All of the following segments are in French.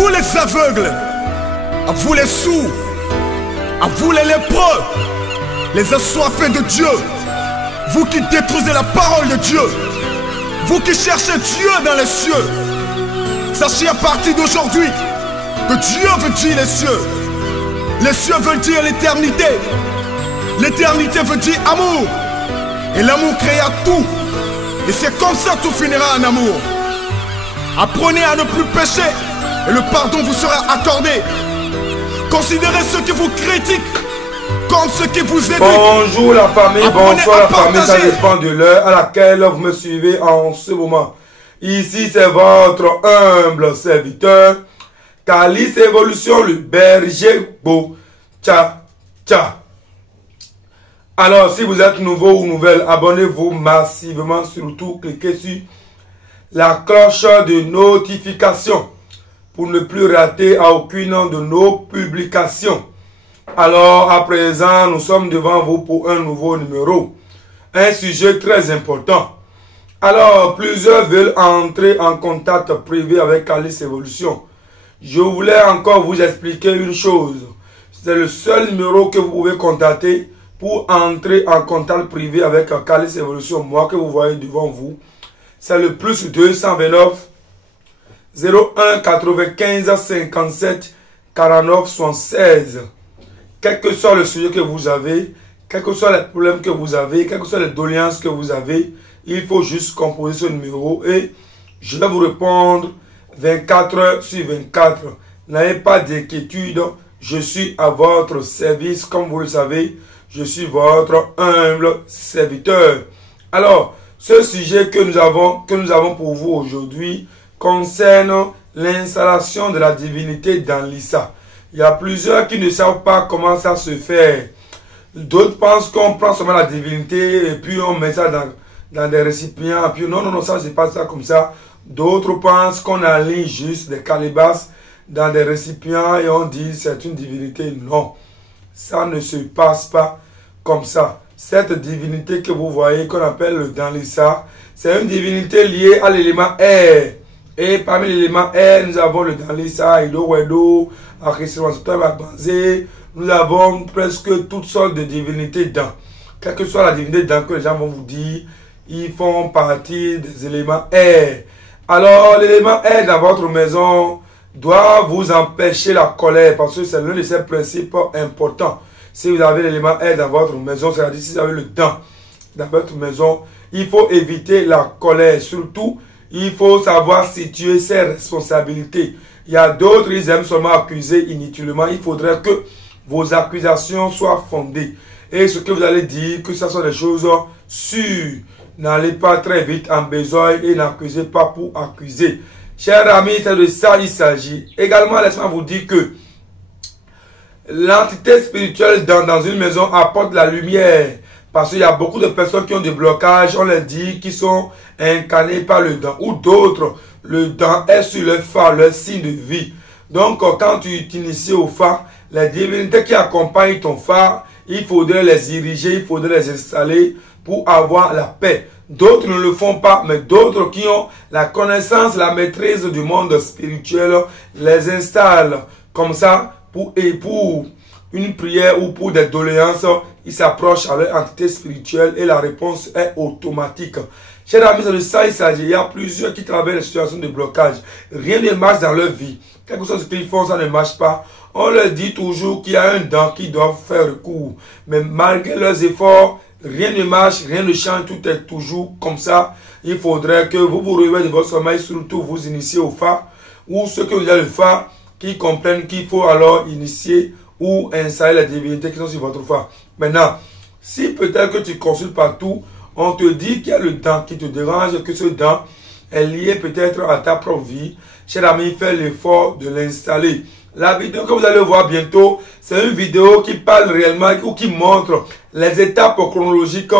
vous les aveugles, à vous les sourds, à vous les lépreux, les assoiffés de Dieu, vous qui détruisez la parole de Dieu, vous qui cherchez Dieu dans les cieux, sachez à partir d'aujourd'hui que Dieu veut dire les cieux. Les cieux veulent dire l'éternité. L'éternité veut dire amour. Et l'amour créa tout. Et c'est comme ça que tout finira en amour. Apprenez à ne plus pécher et le pardon vous sera accordé. Considérez ceux qui vous critiquent comme ceux qui vous aident. Bonjour la famille, Apprenez bonsoir la famille, ça partager. dépend de l'heure à laquelle vous me suivez en ce moment. Ici c'est votre humble serviteur, Calice Évolution, le berger beau. Tcha, tcha. Alors, si vous êtes nouveau ou nouvelle, abonnez-vous massivement. Surtout, cliquez sur la cloche de notification pour ne plus rater à aucune de nos publications. Alors, à présent, nous sommes devant vous pour un nouveau numéro. Un sujet très important. Alors, plusieurs veulent entrer en contact privé avec Calice Évolution. Je voulais encore vous expliquer une chose. C'est le seul numéro que vous pouvez contacter pour entrer en contact privé avec Calice Évolution. Moi que vous voyez devant vous, c'est le plus 229 01 95 57 49 76. Quel que soit le sujet que vous avez, quels que soient les problèmes que vous avez, quelles que soient les doléances que vous avez, il faut juste composer ce numéro et je vais vous répondre 24 heures sur 24. N'ayez pas d'inquiétude. Je suis à votre service, comme vous le savez, je suis votre humble serviteur. Alors, ce sujet que nous avons pour vous aujourd'hui concerne l'installation de la divinité dans l'Issa. Il y a plusieurs qui ne savent pas comment ça se fait. D'autres pensent qu'on prend seulement la divinité et puis on met ça dans des récipients. Et puis non, ça c'est pas ça comme ça. D'autres pensent qu'on aligne juste des calebasses dans des récipients et on dit c'est une divinité. Non, ça ne se passe pas comme ça. Cette divinité que vous voyez, qu'on appelle le Danlissa, c'est une divinité liée à l'élément air. Et parmi l'élément air, nous avons le Danlissa, Ido Wedo, Akhisirwansotababanzé. Nous avons presque toutes sortes de divinités dans. Quelle que soit la divinité dans que les gens vont vous dire, ils font partie des éléments air. Alors, l'élément air dans votre maison doit vous empêcher la colère parce que c'est l'un de ces principes importants. Si vous avez l'élément air dans votre maison, c'est-à-dire si vous avez le temps dans votre maison, il faut éviter la colère. Surtout, il faut savoir situer ses responsabilités. Il y a d'autres, ils aiment seulement accuser inutilement. Il faudrait que vos accusations soient fondées. Et ce que vous allez dire, que ce soit des choses sûres. N'allez pas très vite en besogne et n'accusez pas pour accuser. Chers amis, c'est de ça il s'agit. Également, laissez-moi vous dire que l'entité spirituelle dans une maison apporte la lumière. Parce qu'il y a beaucoup de personnes qui ont des blocages, on les dit, qui sont incarnées par le dent. Ou d'autres, le dent est sur leur phare, leur signe de vie. Donc, quand tu t'inities au phare, les divinités qui accompagnent ton phare, il faudrait les diriger, il faudrait les installer pour avoir la paix. D'autres ne le font pas, mais d'autres qui ont la connaissance, la maîtrise du monde spirituel, les installent comme ça pour une prière ou pour des doléances. Ils s'approchent à leur entité spirituelle et la réponse est automatique. Chers amis, c'est de ça il s'agit. Il y a plusieurs qui traversent des situations de blocage. Rien ne marche dans leur vie. Quelque chose qu'ils font, ça ne marche pas. On leur dit toujours qu'il y a un dent qui doit faire recours. Mais malgré leurs efforts, rien ne marche, rien ne change, tout est toujours comme ça. Il faudrait que vous vous réveillez de votre sommeil, surtout vous initiez au phare, ou ceux qui ont déjà le phare, qui comprennent qu'il faut alors initier ou installer les divinités qui sont sur votre phare. Maintenant, si peut-être que tu consultes partout, on te dit qu'il y a le dent qui te dérange, que ce dent est lié peut-être à ta propre vie, cher ami, fais l'effort de l'installer. La vidéo que vous allez voir bientôt, c'est une vidéo qui parle réellement ou qui montre les étapes chronologiques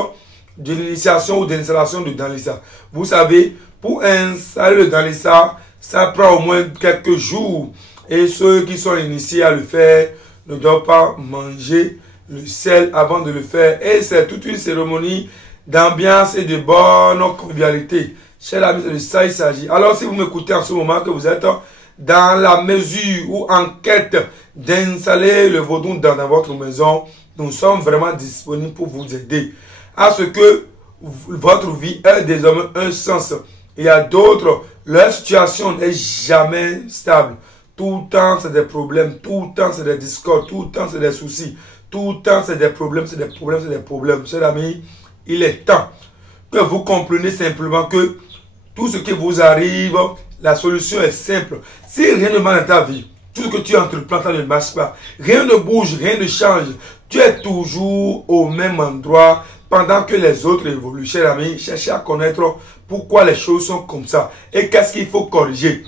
de l'initiation ou de l'installation du Danlissa. Vous savez, pour installer le Danlissa, ça prend au moins quelques jours. Et ceux qui sont initiés à le faire ne doivent pas manger le sel avant de le faire. Et c'est toute une cérémonie d'ambiance et de bonne convivialité. Chers amis, c'est de ça il s'agit. Alors si vous m'écoutez en ce moment que vous êtes dans la mesure où en quête d'installer le vaudou dans votre maison, nous sommes vraiment disponibles pour vous aider à ce que votre vie ait désormais un sens. Il y a d'autres, leur situation n'est jamais stable. Tout le temps, c'est des problèmes. Tout le temps, c'est des discordes. Tout le temps, c'est des soucis. Tout le temps, c'est des problèmes, c'est des problèmes, c'est des problèmes. Chers amis, il est temps que vous compreniez simplement que tout ce qui vous arrive, la solution est simple. Si rien ne marche dans ta vie, tout ce que tu entreprends, ça ne marche pas. Rien ne bouge, rien ne change. Tu es toujours au même endroit pendant que les autres évoluent. Chers amis, cherchez à connaître pourquoi les choses sont comme ça et qu'est-ce qu'il faut corriger.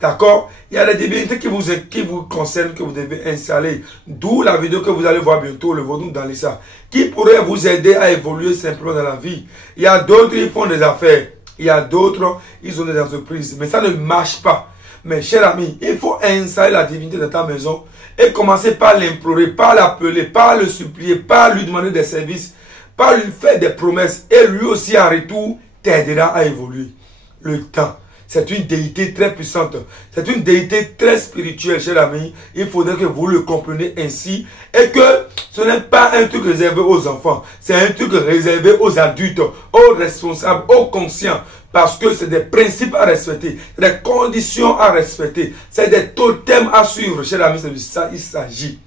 D'accord? Il y a des divinités qui vous concernent, que vous devez installer. D'où la vidéo que vous allez voir bientôt, le vaudou dans l'Issa, qui pourrait vous aider à évoluer simplement dans la vie. Il y a d'autres, ils font des affaires. Il y a d'autres, ils ont des entreprises. Mais ça ne marche pas. Mais chers amis, il faut installer la divinité dans ta maison et commencer par l'implorer, par l'appeler, par le supplier, par lui demander des services, par lui faire des promesses. Et lui aussi, en retour, t'aidera à évoluer. Le temps. C'est une déité très puissante. C'est une déité très spirituelle, chers amis. Il faudrait que vous le compreniez ainsi. Et que ce n'est pas un truc réservé aux enfants. C'est un truc réservé aux adultes, aux responsables, aux conscients. Parce que c'est des principes à respecter. C'est des conditions à respecter. C'est des totems à suivre, chers amis. C'est de ça il s'agit.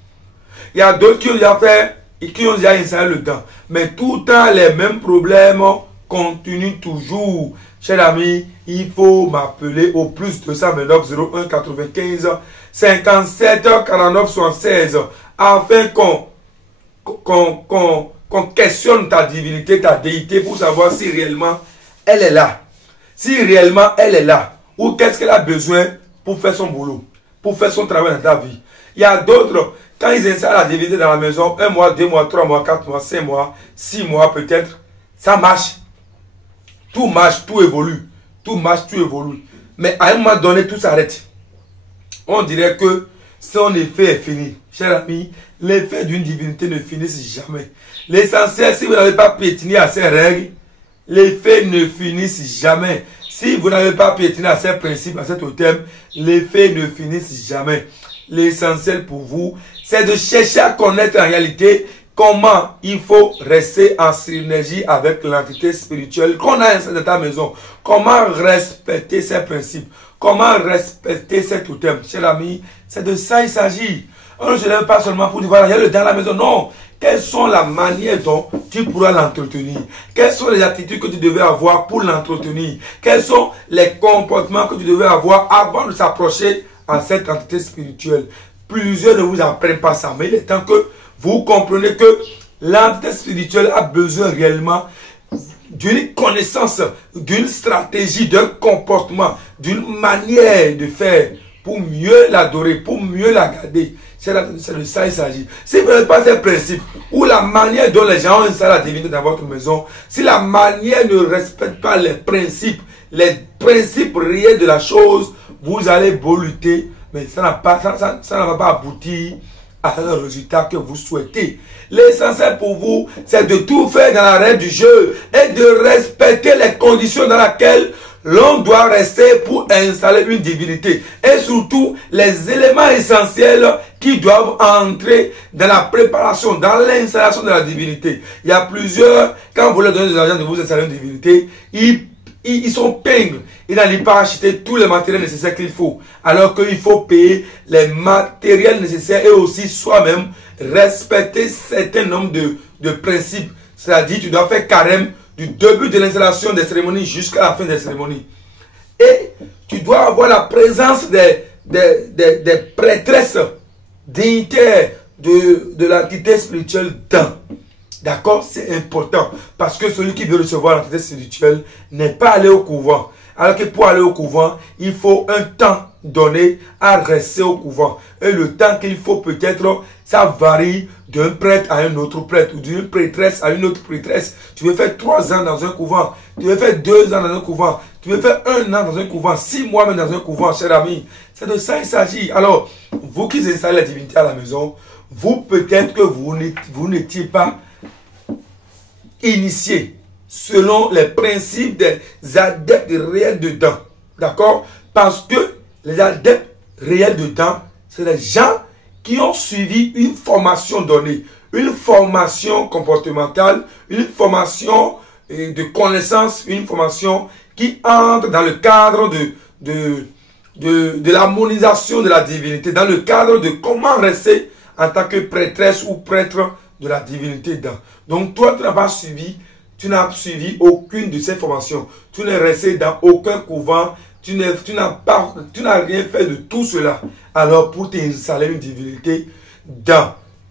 Il y a d'autres qui ont déjà fait et qui ont déjà installé le temps. Mais tout le temps, les mêmes problèmes continuent toujours. Chers amis, il faut m'appeler au plus 229 01 95 57 49 76 afin qu'on questionne ta divinité, ta déité pour savoir si réellement elle est là. Si réellement elle est là. Ou qu'est-ce qu'elle a besoin pour faire son boulot, pour faire son travail dans ta vie. Il y a d'autres, quand ils installent la divinité dans la maison, 1 mois, 2 mois, 3 mois, 4 mois, 5 mois, 6 mois peut-être, ça marche. Tout marche, tout évolue. Tout marche, tout évolue. Mais à un moment donné, tout s'arrête. On dirait que son effet est fini. Chers amis, l'effet d'une divinité ne finit jamais. L'essentiel, si vous n'avez pas piétiné à ces règles, l'effet ne finit jamais. Si vous n'avez pas piétiné à ces principes, à cet totem, l'effet ne finit jamais. L'essentiel pour vous, c'est de chercher à connaître en réalité comment il faut rester en synergie avec l'entité spirituelle qu'on a installée dans ta maison. Comment respecter ses principes. Comment respecter ses totems. Chers amis, c'est de ça il s'agit. On ne se lève pas seulement pour dire voilà, il y a le dans la maison. Non. Quelles sont la manière dont tu pourras l'entretenir? Quelles sont les attitudes que tu devais avoir pour l'entretenir? Quels sont les comportements que tu devais avoir avant de s'approcher à cette entité spirituelle? Plusieurs ne vous apprennent pas ça, mais il est temps que vous comprenez que l'entité spirituelle a besoin réellement d'une connaissance, d'une stratégie, d'un comportement, d'une manière de faire pour mieux l'adorer, pour mieux la garder. C'est de ça qu'il s'agit. Si vous n'avez pas ces principes, ou la manière dont les gens ont installé la divinité dans votre maison, si la manière ne respecte pas les principes réels de la chose, vous allez beau lutter, mais ça ne va pas aboutir à un résultat que vous souhaitez. L'essentiel pour vous, c'est de tout faire dans la règle du jeu et de respecter les conditions dans lesquelles l'on doit rester pour installer une divinité. Et surtout, les éléments essentiels qui doivent entrer dans la préparation, dans l'installation de la divinité. Il y a plusieurs, quand vous leur donnez de l'argent de vous installer une divinité, ils sont pingres. Ils n'arrivent pas à acheter tous les matériels nécessaires qu'il faut. Alors qu'il faut payer les matériels nécessaires et aussi soi-même respecter certains nombres de principes. C'est-à-dire, tu dois faire carême du début de l'installation des cérémonies jusqu'à la fin des cérémonies. Et tu dois avoir la présence des prêtresses dignitaires de l'entité spirituelle dans. D'accord? C'est important. Parce que celui qui veut recevoir l'entité spirituelle n'est pas allé au couvent. Alors que pour aller au couvent, il faut un temps donné à rester au couvent. Et le temps qu'il faut peut-être, ça varie d'un prêtre à un autre prêtre ou d'une prêtresse à une autre prêtresse. Tu veux faire 3 ans dans un couvent, tu veux faire 2 ans dans un couvent, tu veux faire 1 an dans un couvent, 6 mois même dans un couvent, cher ami. C'est de ça il s'agit. Alors, vous qui installez la divinité à la maison, vous peut-être que vous n'étiez pas initié selon les principes des adeptes réels dedans. D'accord? Parce que les adeptes réels dedans, c'est les gens qui ont suivi une formation donnée, une formation comportementale, une formation de connaissance, une formation qui entre dans le cadre de l'harmonisation de la divinité, dans le cadre de comment rester en tant que prêtresse ou prêtre de la divinité. Donc toi, tu n'as suivi aucune de ces formations. Tu n'es resté dans aucun couvent. Tu n'as rien fait de tout cela. Alors pour t'installer une divinité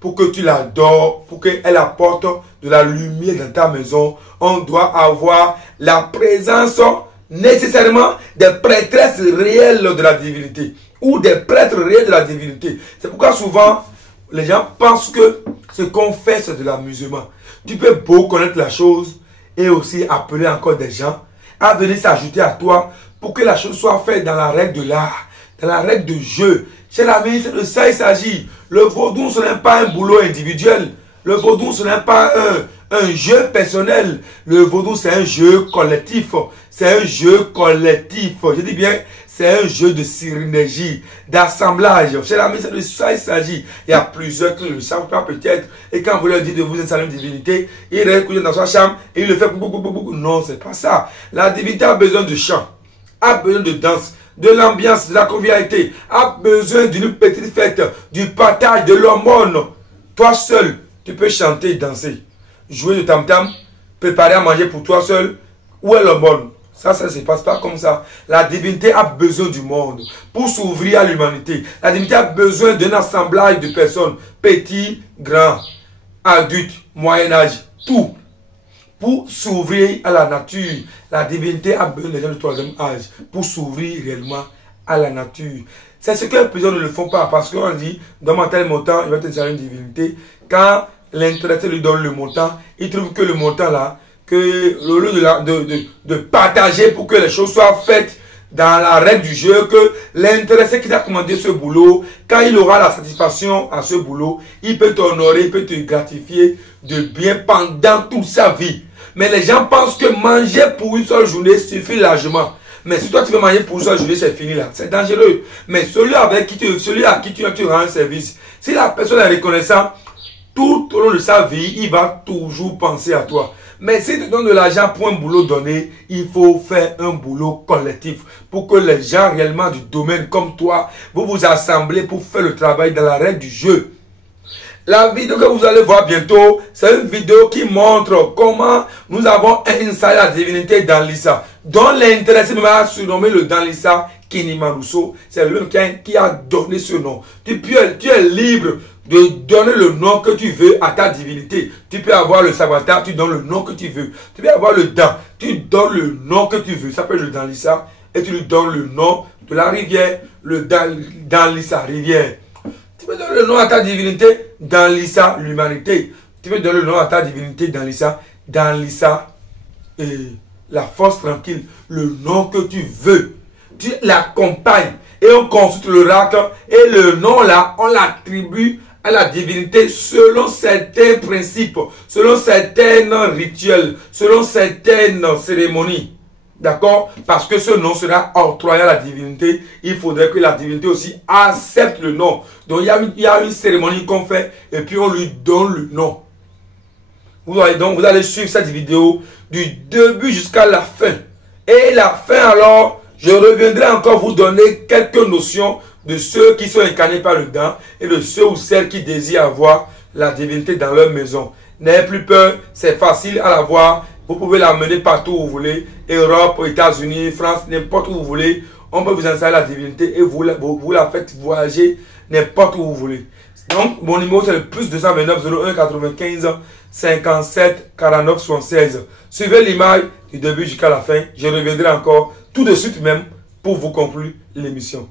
pour que tu l'adores, pour qu'elle apporte de la lumière dans ta maison, on doit avoir la présence nécessairement des prêtresses réelles de la divinité ou des prêtres réels de la divinité. C'est pourquoi souvent les gens pensent que ce qu'on fait c'est de l'amusement. Tu peux beau connaître la chose et aussi appeler encore des gens à venir s'ajouter à toi pour que la chose soit faite dans la règle de l'art, dans la règle de jeu. Cher ami, c'est de ça il s'agit. Le vaudou, ce n'est pas un boulot individuel. Le vaudou, ce n'est pas un jeu personnel. Le vaudou, c'est un jeu collectif. C'est un jeu collectif. Je dis bien, c'est un jeu de synergie, d'assemblage. Cher ami, c'est de ça il s'agit. Il y a plusieurs qui ne le savent pas peut-être. Et quand vous leur dites de vous installer une divinité, il reste couché dans sa chambre et il le fait beaucoup. Non, c'est pas ça. La divinité a besoin de chant, a besoin de danse, de l'ambiance, de la convivialité, a besoin d'une petite fête, du partage, de l'aumône. Toi seul, tu peux chanter et danser, jouer du tam-tam, préparer à manger pour toi seul. Où est l'aumône? Ça ne se passe pas comme ça. La divinité a besoin du monde pour s'ouvrir à l'humanité. La divinité a besoin d'un assemblage de personnes, petits, grands, adultes, moyen âge, tout. Pour s'ouvrir à la nature, la divinité a besoin des gens de troisième âge pour s'ouvrir réellement à la nature. C'est ce que plusieurs ne le font pas parce qu'on dit, donne-moi tel montant, il va t'installer une divinité. Quand l'intéressé lui donne le montant, il trouve que le montant là, que au lieu de partager pour que les choses soient faites dans la règle du jeu, que l'intéressé qui t'a commandé ce boulot, quand il aura la satisfaction à ce boulot, il peut t'honorer, il peut te gratifier de bien pendant toute sa vie. Mais les gens pensent que manger pour une seule journée suffit largement. Mais si toi tu veux manger pour une seule journée, c'est fini là. C'est dangereux. Mais celui à qui tu rends un service, si la personne est reconnaissante, tout au long de sa vie, il va toujours penser à toi. Mais si tu donnes de l'argent pour un boulot donné, il faut faire un boulot collectif pour que les gens réellement du domaine comme toi, vous vous assemblez pour faire le travail dans la règle du jeu. La vidéo que vous allez voir bientôt, c'est une vidéo qui montre comment nous avons installé la divinité dans l'Issa, dont l'intéressé m'a surnommé le dans l'Issa Kinima Rousseau. C'est lui qui a donné ce nom. Tu es libre de donner le nom que tu veux à ta divinité. Tu peux avoir le Sabata, tu donnes le nom que tu veux. Tu peux avoir le Dan, tu donnes le nom que tu veux. Ça s'appelle le Dan l'Issa et tu lui donnes le nom de la rivière, le Dan l'Issa rivière. Tu peux donner le nom à ta divinité dans l'Issa, l'humanité. Tu peux donner le nom à ta divinité dans l'Issa, la force tranquille, le nom que tu veux. Tu l'accompagnes et on consulte l'oracle et le nom là, on l'attribue à la divinité selon certains principes, selon certains rituels, selon certaines cérémonies. D'accord? Parce que ce nom sera octroyé à la divinité. Il faudrait que la divinité aussi accepte le nom. Donc il y a une cérémonie qu'on fait et puis on lui donne le nom. Vous allez suivre cette vidéo du début jusqu'à la fin. Et la fin alors, je reviendrai encore vous donner quelques notions de ceux qui sont incarnés par le Dan et de ceux ou celles qui désirent avoir la divinité dans leur maison. N'ayez plus peur, c'est facile à l'avoir. Vous pouvez l'amener partout où vous voulez, Europe, États-Unis, France, n'importe où vous voulez. On peut vous installer la divinité et vous la faites voyager n'importe où vous voulez. Donc, mon numéro c'est le plus 229 01 95 57 49 76. Suivez l'image du début jusqu'à la fin. Je reviendrai encore tout de suite même pour vous conclure l'émission.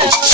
Hey!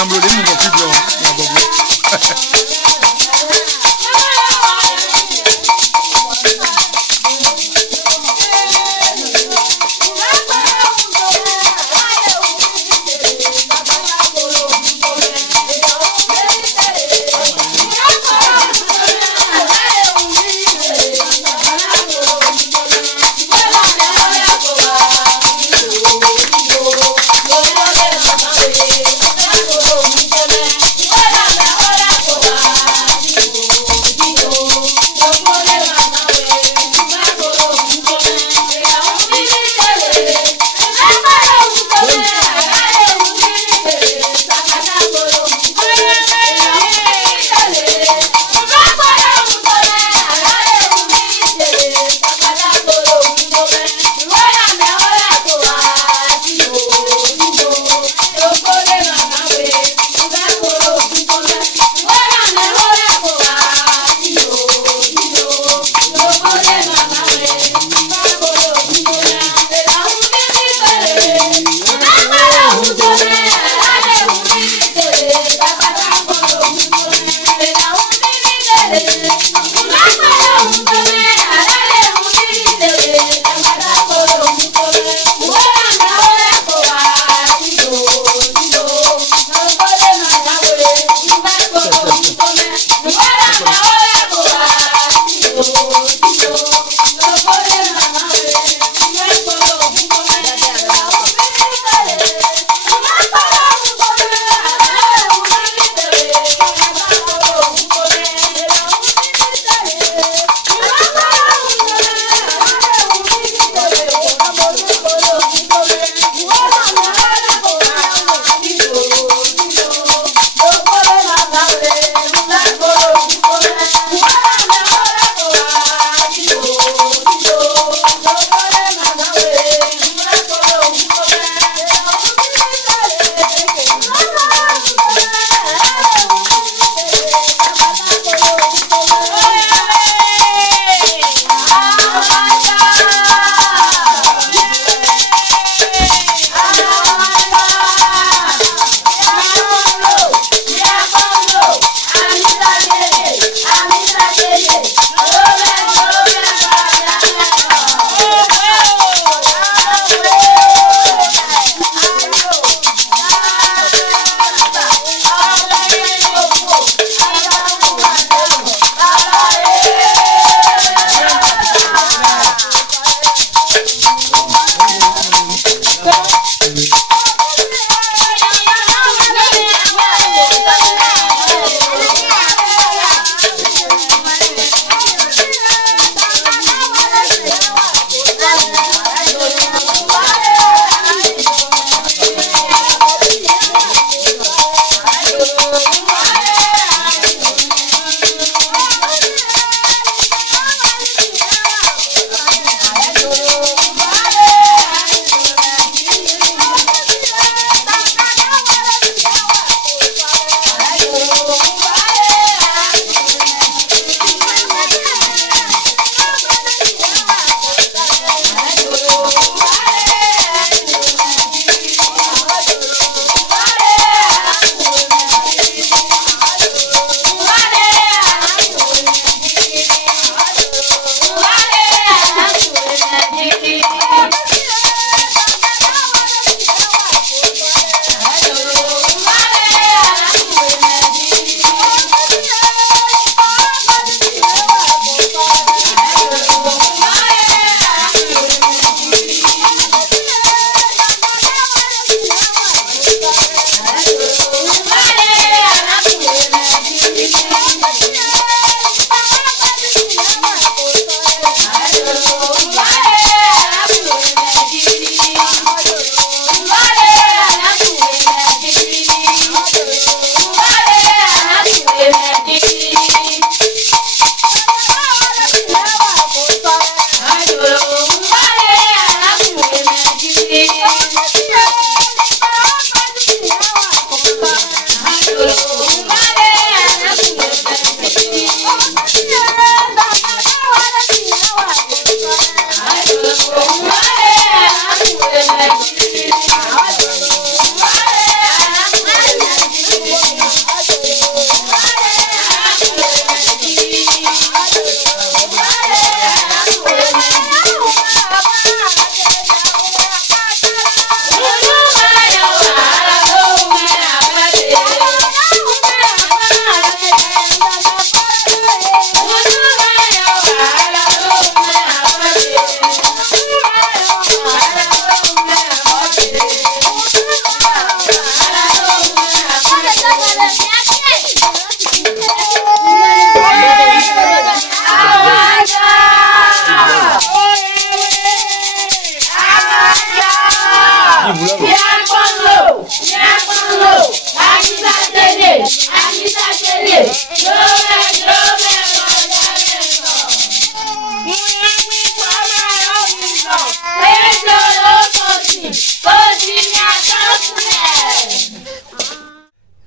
Nambrole nous confie bien. Thank you.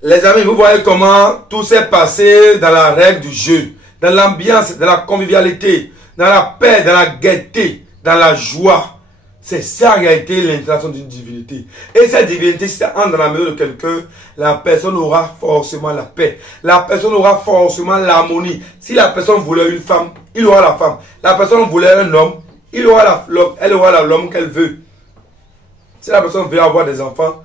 Les amis, vous voyez comment tout s'est passé dans la règle du jeu, dans l'ambiance, dans la convivialité, dans la paix, dans la gaieté, dans la joie. C'est ça qui a été l'installation d'une divinité. Et cette divinité, si ça entre dans la maison de quelqu'un, la personne aura forcément la paix. La personne aura forcément l'harmonie. Si la personne voulait une femme, il aura la femme. La personne voulait un homme, elle aura l'homme qu'elle veut. Si la personne veut avoir des enfants,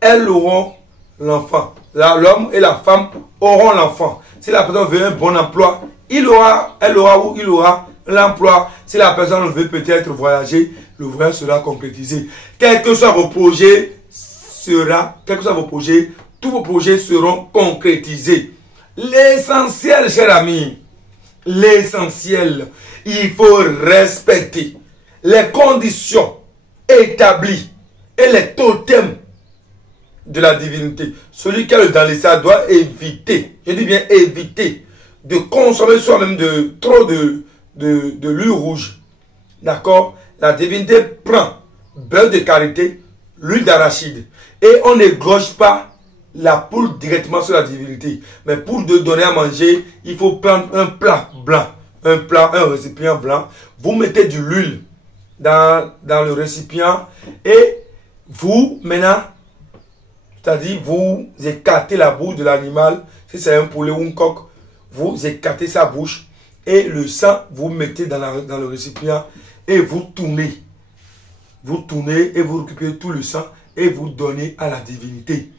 elles auront l'enfant. L'homme et la femme auront l'enfant. Si la personne veut un bon emploi, elle aura l'emploi. Si la personne veut peut-être voyager, le voyage sera concrétisé. Quel que soit vos projets, tous vos projets seront concrétisés. L'essentiel, cher ami, l'essentiel, il faut respecter les conditions établies et les totems de la divinité. Celui qui a le Dalisa doit éviter, je dis bien éviter, de consommer soi-même trop de l'huile rouge. D'accord? La divinité prend beurre de karité, l'huile d'arachide. Et on n'égorge pas la poule directement sur la divinité. Mais pour donner à manger, il faut prendre un plat blanc. Un récipient blanc. Vous mettez de l'huile dans le récipient. Et vous, maintenant, c'est-à-dire vous écartez la bouche de l'animal. Si c'est un poulet ou un coq, vous écartez sa bouche. Et le sang, vous mettez dans le récipient. Et vous tournez. Vous tournez et vous récupérez tout le sang. Et vous donnez à la divinité.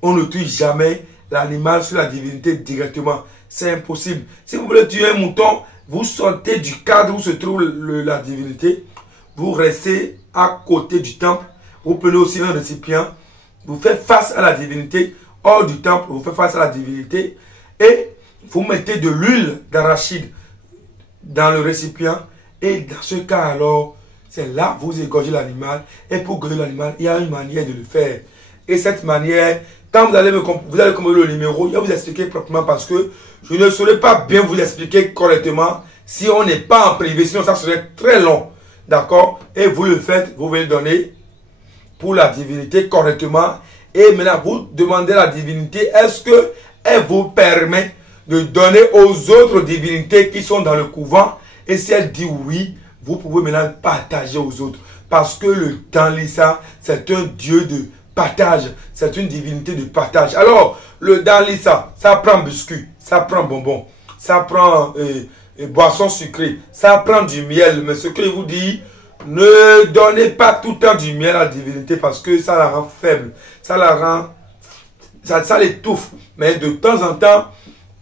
On ne tue jamais l'animal sur la divinité directement. C'est impossible. Si vous voulez tuer un mouton, vous sortez du cadre où se trouve la divinité. Vous restez à côté du temple. Vous prenez aussi un récipient. Vous faites face à la divinité. Hors du temple, vous faites face à la divinité. Et vous mettez de l'huile d'arachide dans le récipient. Et dans ce cas alors, c'est là que vous égorgez l'animal. Et pour égorger l'animal, il y a une manière de le faire. Et cette manière, quand vous allez comprendre le numéro, je vais vous expliquer proprement parce que je ne saurais pas bien vous expliquer correctement si on n'est pas en privé. Sinon, ça serait très long. D'accord? Et vous le faites, vous venez donner pour la divinité correctement. Et maintenant, vous demandez à la divinité, est-ce qu'elle vous permet de donner aux autres divinités qui sont dans le couvent? Et si elle dit oui, vous pouvez maintenant partager aux autres. Parce que le Danlisa, c'est un dieu de partage. C'est une divinité de partage. Alors, le Danlisa, ça prend biscuit, ça prend bonbon, ça prend boisson sucrée, ça prend du miel. Mais ce que je vous dis, ne donnez pas tout le temps du miel à la divinité parce que ça la rend faible. Ça la rend... Ça l'étouffe. Mais de temps en temps,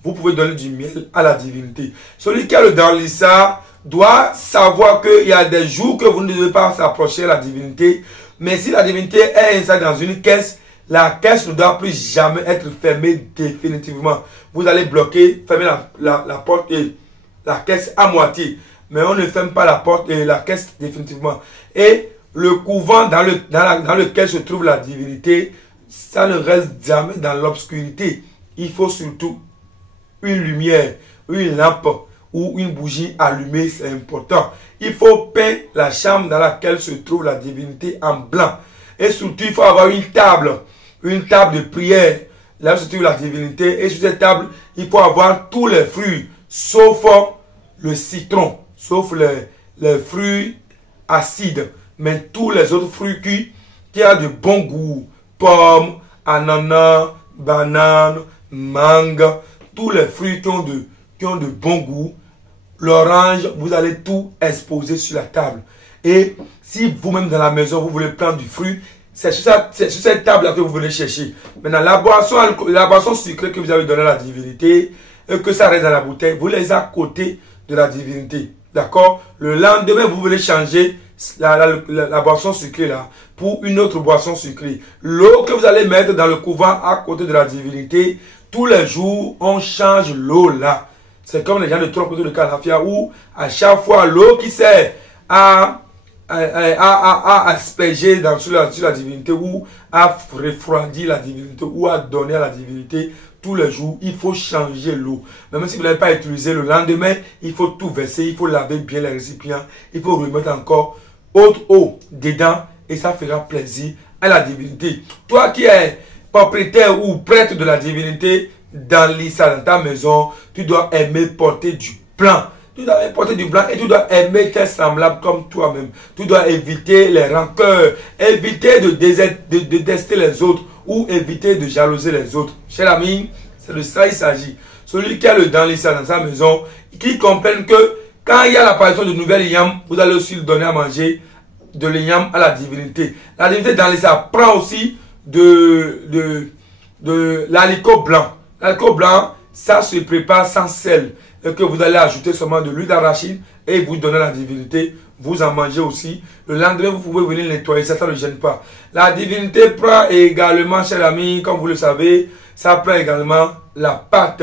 vous pouvez donner du miel à la divinité. Celui qui a le Danlisa doit savoir qu'il y a des jours que vous ne devez pas s'approcher de la divinité. Mais si la divinité est installée dans une caisse, la caisse ne doit plus jamais être fermée définitivement. Vous allez bloquer, fermer la porte et la caisse à moitié. Mais on ne ferme pas la porte et la caisse définitivement. Et le couvent dans lequel se trouve la divinité, ça ne reste jamais dans l'obscurité. Il faut surtout une lumière, une lampe ou une bougie allumée, c'est important. Il faut peindre la chambre dans laquelle se trouve la divinité en blanc. Et surtout, il faut avoir une table de prière, là où se trouve la divinité. Et sur cette table, il faut avoir tous les fruits, sauf le citron, sauf les fruits acides. Mais tous les autres fruits qui ont de bon goût, pommes, ananas, bananes, mangue, tous les fruits qui ont de bon goût, l'orange, vous allez tout exposer sur la table. Et si vous-même dans la maison, vous voulez prendre du fruit, c'est sur cette table-là que vous venez chercher. Maintenant, la boisson sucrée que vous avez donnée à la divinité, et que ça reste dans la bouteille, vous les à côté de la divinité. D'accord? Le lendemain, vous voulez changer la boisson sucrée là pour une autre boisson sucrée. L'eau que vous allez mettre dans le couvent à côté de la divinité, tous les jours, on change l'eau là. C'est comme les gens de Trompe de Calafia où à chaque fois l'eau qui sert à asperger sur la divinité ou à refroidir la divinité ou à donner à la divinité tous les jours, il faut changer l'eau. Même si vous n'avez pas utilisé le lendemain, il faut tout verser, il faut laver bien les récipients, il faut remettre encore autre eau dedans et ça fera plaisir à la divinité. Toi qui es propriétaire ou prêtre de la divinité dans l'Issa, dans ta maison, tu dois aimer porter du blanc. Tu dois porter du blanc et tu dois aimer tes semblables comme toi-même. Tu dois éviter les rancœurs, éviter de détester les autres ou éviter de jalouser les autres. Cher ami, c'est de ça il s'agit. Celui qui a le danlissa dans sa maison, qui comprenne que quand il y a l'apparition de nouvelles yams, vous allez aussi lui donner à manger de l'igname à la divinité. La divinité danlissa prend aussi de l'haricot blanc. L'haricot blanc, ça se prépare sans sel. Et que vous allez ajouter seulement de l'huile d'arachide et vous donner la divinité. Vous en mangez aussi. Le lendemain, vous pouvez venir nettoyer. Ça ne gêne pas. La divinité prend également, chers amis, comme vous le savez, ça prend également la pâte.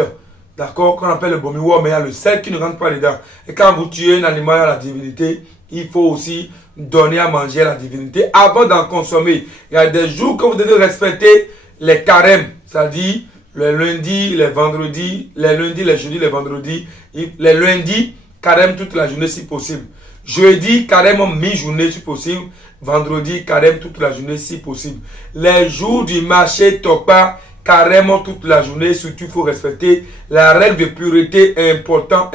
D'accord? Qu'on appelle le bomiwo, mais il y a le sel qui ne rentre pas dedans. Et quand vous tuez un animal à la divinité, il faut aussi donner à manger à la divinité avant d'en consommer. Il y a des jours que vous devez respecter les carèmes, c'est-à-dire les lundis, les vendredis, les lundis, les jeudis, les vendredis, les lundis, carême toute la journée si possible. Jeudi, carême mi-journée si possible. Vendredi, carême toute la journée si possible. Les jours du marché Tokpa, carême toute la journée, surtout il faut respecter la règle de pureté, important,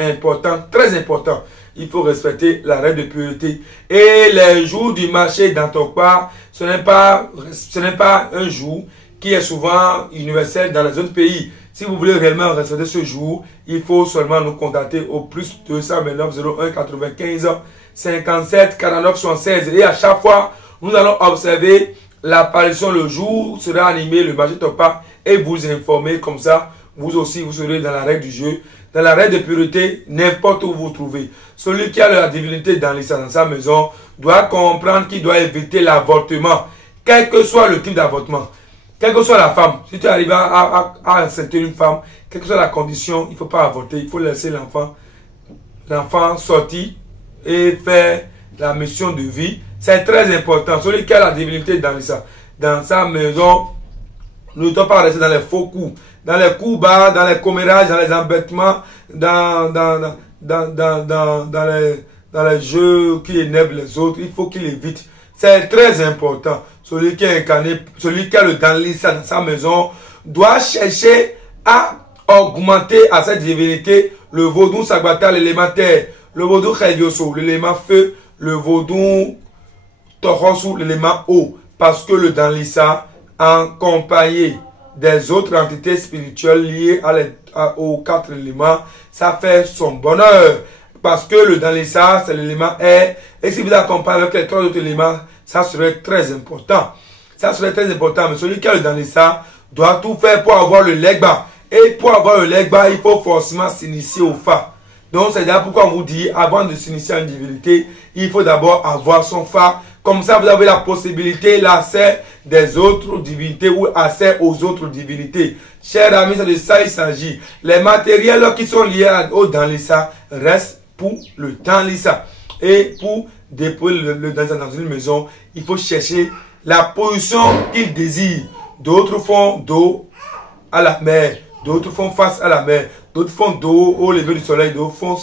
très important. Il faut respecter la règle de pureté. Et les jours du marché dans Tokpa, ce n'est pas un jour qui est souvent universel dans les autres pays. Si vous voulez réellement respecter ce jour, il faut seulement nous contacter au plus 229 01 95 57 49 76. Et à chaque fois, nous allons observer l'apparition, le jour sera animé, le marché Tokpa, et vous informer comme ça. Vous aussi, vous serez dans la règle du jeu, dans la règle de pureté, n'importe où vous vous trouvez. Celui qui a la divinité dans sa maison doit comprendre qu'il doit éviter l'avortement, quel que soit le type d'avortement. Quelle que soit la femme, si tu arrives à enceinter une femme, quelle que soit la condition, il ne faut pas avorter. Il faut laisser l'enfant sortir et faire la mission de vie. C'est très important. Celui qui a la divinité dans sa maison ne doit pas rester dans les faux coups, dans les coups bas, dans les commérages, dans les embêtements, dans les jeux qui énervent les autres. Il faut qu'il évite. C'est très important. Celui qui est incarné, celui qui a le danlissa dans sa maison, doit chercher à augmenter à cette divinité le vaudou sagbata, l'élément terre, le vaudou khedioso, l'élément feu, le vaudou torosu, l'élément eau. Parce que le danlissa, accompagné des autres entités spirituelles liées aux 4 éléments, ça fait son bonheur. Parce que le danlissa, c'est l'élément air. Et si vous accompagnez avec les 3 autres éléments, ça serait très important. Ça serait très important. Mais celui qui a le danlissa doit tout faire pour avoir le legba. Et pour avoir le legba, il faut forcément s'initier au fa. Donc c'est d'ailleurs pourquoi on vous dit, avant de s'initier à une divinité, il faut d'abord avoir son fa. Comme ça, vous avez la possibilité, l'accès des autres divinités ou accès aux autres divinités. Chers amis, c'est de ça il s'agit. Les matériels qui sont liés au danlissa restent pour le danlissa. Et pour déposer le danlissa dans une maison, il faut chercher la position qu'il désire. D'autres font dos à la mer, d'autres font face à la mer, d'autres font dos au lever du soleil, d'autres font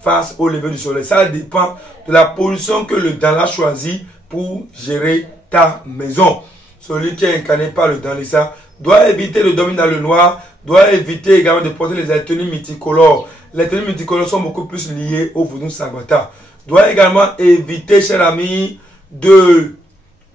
face au lever du soleil. Ça dépend de la position que le danlissa choisit pour gérer ta maison. Celui qui est incarné par le danlissa doit éviter de dormir dans le noir, doit éviter également de porter les tenues multicolores. Les tenues multicolores sont beaucoup plus liées au vaudou sagbata. Doit également éviter, cher ami, de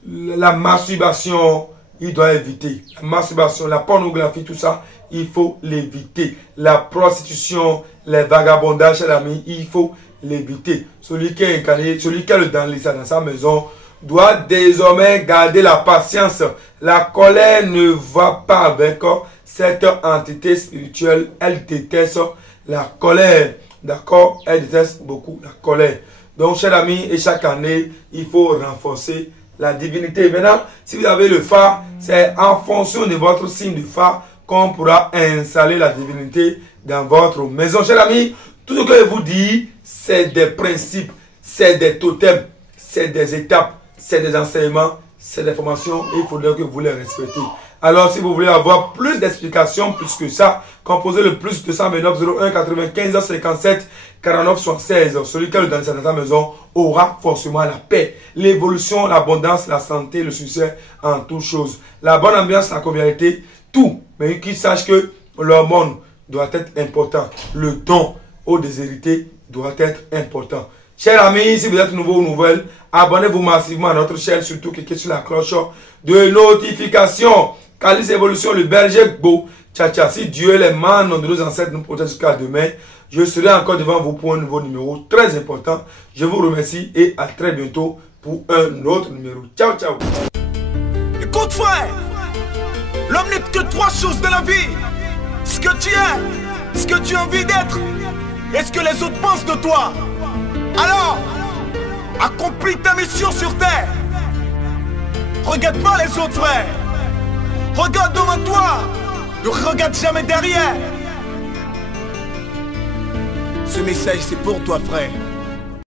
la masturbation. Il doit éviter la masturbation, la pornographie, tout ça, il faut l'éviter. La prostitution, les vagabondages, cher ami, il faut l'éviter. Celui qui est incarné, celui qui a le danlissa dans sa maison, doit désormais garder la patience. La colère ne va pas avec cette entité spirituelle. Elle déteste la colère. D'accord? Elle déteste beaucoup la colère. Donc, chers amis, et chaque année, il faut renforcer la divinité. Maintenant, si vous avez le fa, c'est en fonction de votre signe de fa qu'on pourra installer la divinité dans votre maison. Chers amis, tout ce que je vous dis, c'est des principes, c'est des totems, c'est des étapes, c'est des enseignements ces informations et il faudrait que vous les respectez. Alors, si vous voulez avoir plus d'explications, plus que ça, composez le plus 229 01 95 57 49 76. Celui qui est dans sa maison aura forcément la paix, l'évolution, l'abondance, la santé, le succès en toutes choses. La bonne ambiance, la convivialité, tout. Mais qu'ils sachent que leur monde doit être important. Le don aux déshérités doit être important. Chers amis, si vous êtes nouveau ou nouvelle, abonnez-vous massivement à notre chaîne, surtout cliquez sur la cloche de notification. Calice Évolution, le berger beau. Tcha tcha, si Dieu est les mains de nos ancêtres nous protège jusqu'à demain, je serai encore devant vous pour un nouveau numéro très important. Je vous remercie et à très bientôt pour un autre numéro. Ciao, ciao. Écoute frère, l'homme n'est que trois choses de la vie. Ce que tu es, ce que tu as envie d'être et ce que les autres pensent de toi. Alors, accomplis ta mission sur terre. Regarde pas les autres frères. Regarde devant toi. Ne regarde jamais derrière. Ce message c'est pour toi frère.